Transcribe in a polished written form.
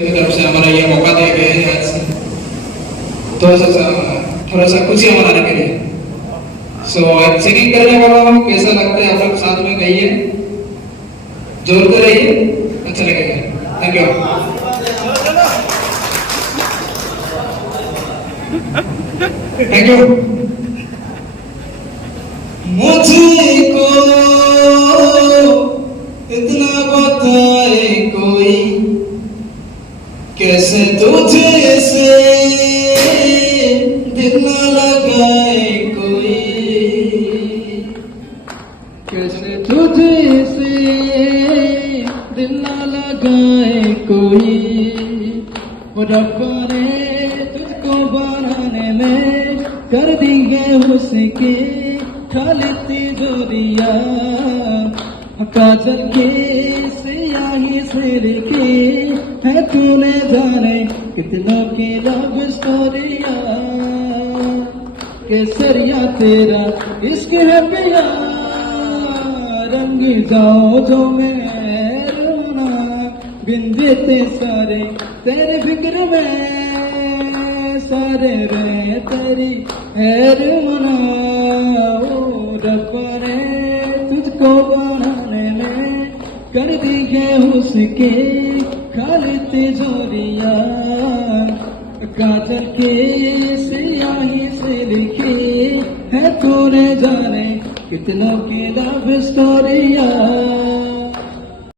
की तरफ से हमारा ये मौका दिया गया है आज थोड़ा सा खुशी मनाने के लिए। सो आज सिंगिंग करने वाला हूँ, कैसा लगता है आप लोग साथ में गाइए, जोर से रहिए, अच्छा लगेगा। Thank you. Thank you. मुझको इतना बताए कोई, कैसे तुझे से दिल न लगाए कोई, कैसे तुझे से दिल न लगाए कोई। रब्बा ने तुझको बनाने में कर दी है उसके खाली तिजोरिया, काजल के सियाही से लिखे है तूने जाने कितनों की लव स्टोरिया। केसरिया तेरा इश्क है पिया, रंगी जाओ जो मैं रोना, बिन देते सारे तेरे फिक्र में, सारे रे तेरी हैर मना। रब्बा ने तुझको बनाने में कर दी है उसके खाली तिजोरिया, काजल के सियाही से लिखी है तूने जाने कितनों की लव स्टोरिया।